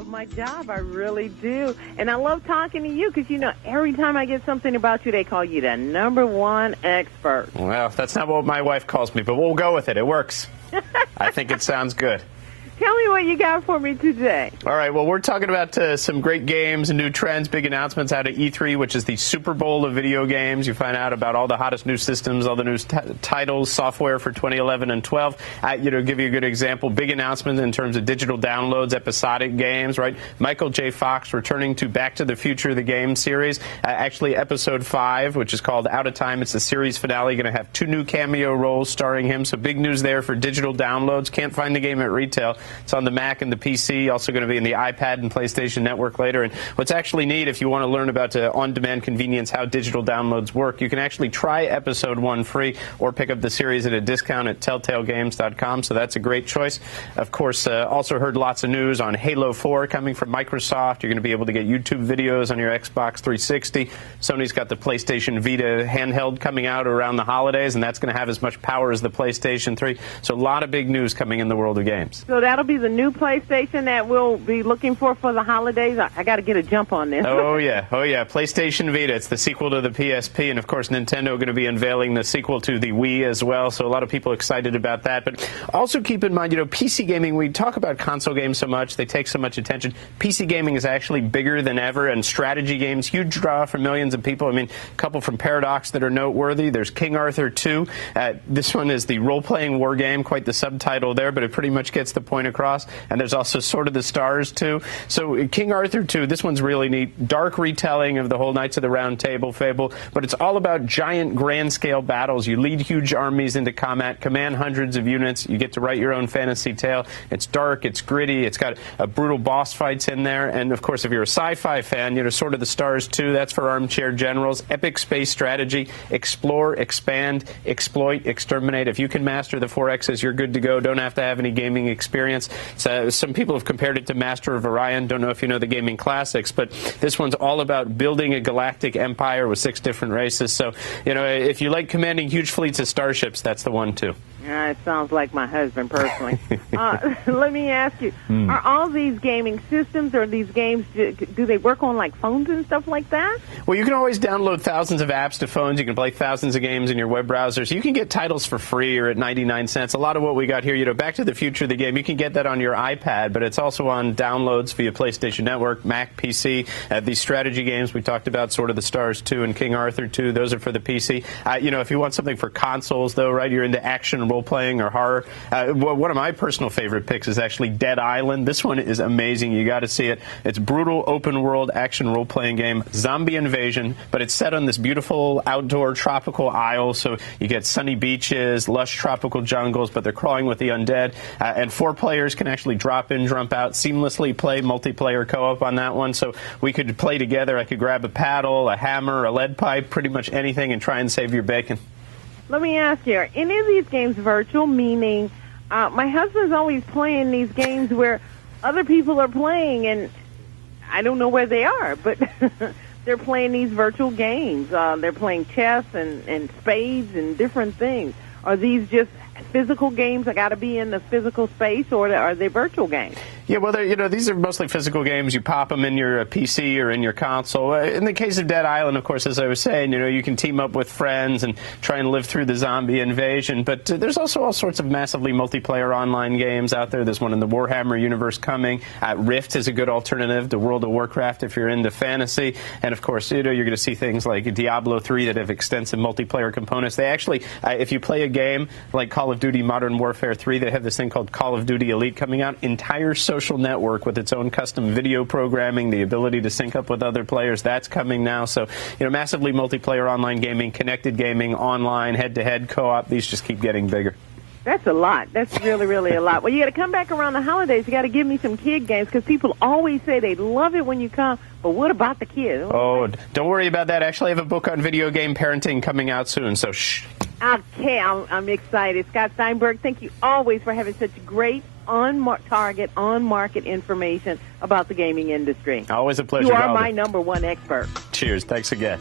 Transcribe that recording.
love my job. I really do. And I love talking to you because, you know, every time I get something about you, they call you the #1 expert. Well, that's not what my wife calls me, but we'll go with it. It works. I think it sounds good. Tell me what you got for me today. All right, well, we're talking about some great games and new trends, big announcements out of E3, which is the Super Bowl of video games. You find out about all the hottest new systems, all the new titles, software for 2011 and 12. Give you a good example, big announcement in terms of digital downloads, episodic games, right? Michael J. Fox returning to Back to the Future, the game series. Actually, episode 5, which is called Out of Time. It's the series finale. Going to have 2 new cameo roles starring him. So big news there for digital downloads. Can't find the game at retail. It's on the Mac and the PC, also going to be in the iPad and PlayStation Network later. And what's actually neat, if you want to learn about on-demand convenience, how digital downloads work, you can actually try episode 1 free or pick up the series at a discount at telltalegames.com. So that's a great choice. Of course, also heard lots of news on Halo 4 coming from Microsoft. You're going to be able to get YouTube videos on your Xbox 360. Sony's got the PlayStation Vita handheld coming out around the holidays, and that's going to have as much power as the PlayStation 3. So a lot of big news coming in the world of games. So that'll be the new PlayStation that we'll be looking for the holidays. I got to get a jump on this. Oh yeah, PlayStation Vita. It's the sequel to the PSP, and of course Nintendo going to be unveiling the sequel to the Wii as well. So a lot of people excited about that. But also keep in mind, PC gaming. We talk about console games so much; they take so much attention. PC gaming is actually bigger than ever, and strategy games, huge draw for millions of people. I mean, a couple from Paradox that are noteworthy. There's King Arthur 2. This one is the role-playing war game. Quite the subtitle there, but it pretty much gets the point across. And there's also Sword of the Stars 2. So King Arthur 2, this one's really neat. Dark retelling of the whole Knights of the Round Table fable, but it's all about giant grand-scale battles. You lead huge armies into combat, command hundreds of units. You get to write your own fantasy tale. It's dark, it's gritty, it's got brutal boss fights in there. And, of course, if you're a sci-fi fan, Sword of the Stars 2, that's for armchair generals. Epic space strategy, explore, expand, exploit, exterminate. If you can master the 4 X's, you're good to go. Don't have to have any gaming experience. Some people have compared it to Master of Orion. Don't know if you know the gaming classics, but this one's all about building a galactic empire with 6 different races. So, if you like commanding huge fleets of starships, that's the one, too. It sounds like my husband, personally. Let me ask you, are all these gaming systems or these games, do they work on, like, phones and stuff like that? Well, you can always download thousands of apps to phones. You can play thousands of games in your web browsers. You can get titles for free or at 99 cents. A lot of what we got here, Back to the Future, the game, you can get that on your iPad, but it's also on downloads via PlayStation Network, Mac, PC. These strategy games we talked about, Sword of the Stars 2 and King Arthur 2, those are for the PC. If you want something for consoles, though, right, you're into action, role-playing, or horror. One of my personal favorite picks is actually Dead Island. This one is amazing. You got to see it. It's brutal, open-world action role-playing game, zombie invasion, but it's set on this beautiful outdoor tropical isle, so you get sunny beaches, lush tropical jungles, but they're crawling with the undead. And 4 players can actually drop in, jump out, seamlessly play multiplayer co-op on that one. So we could play together. I could grab a paddle, a hammer, a lead pipe, pretty much anything, and try and save your bacon. Let me ask you, are any of these games virtual, meaning my husband's always playing these games where other people are playing, and I don't know where they are, but they're playing these virtual games. They're playing chess and spades and different things. Are these just physical games? I got to be in the physical space, or are they virtual games? Yeah, well, these are mostly physical games. You pop them in your PC or in your console. In the case of Dead Island, of course, as I was saying, you can team up with friends and try and live through the zombie invasion. But there's also all sorts of massively multiplayer online games out there. There's one in the Warhammer universe coming. Rift is a good alternative to World of Warcraft if you're into fantasy. And, of course, you're going to see things like Diablo 3 that have extensive multiplayer components. They actually, if you play a game like Call of Duty Modern Warfare 3, they have this thing called Call of Duty Elite coming out. Entire social network with its own custom video programming, the ability to sync up with other players, that's coming now. So, massively multiplayer online gaming, connected gaming, online, head-to-head co-op, these just keep getting bigger. That's a lot. That's really, really a lot. Well, you got to come back around the holidays. You got to give me some kid games because people always say they love it when you come, but what about the kids? Oh, don't worry about that. Actually, I have a book on video game parenting coming out soon, so shh. Okay, I'm excited. Scott Steinberg, thank you always for having such great on-target, on-market information about the gaming industry. Always a pleasure. You are my #1 expert. Cheers. Thanks again.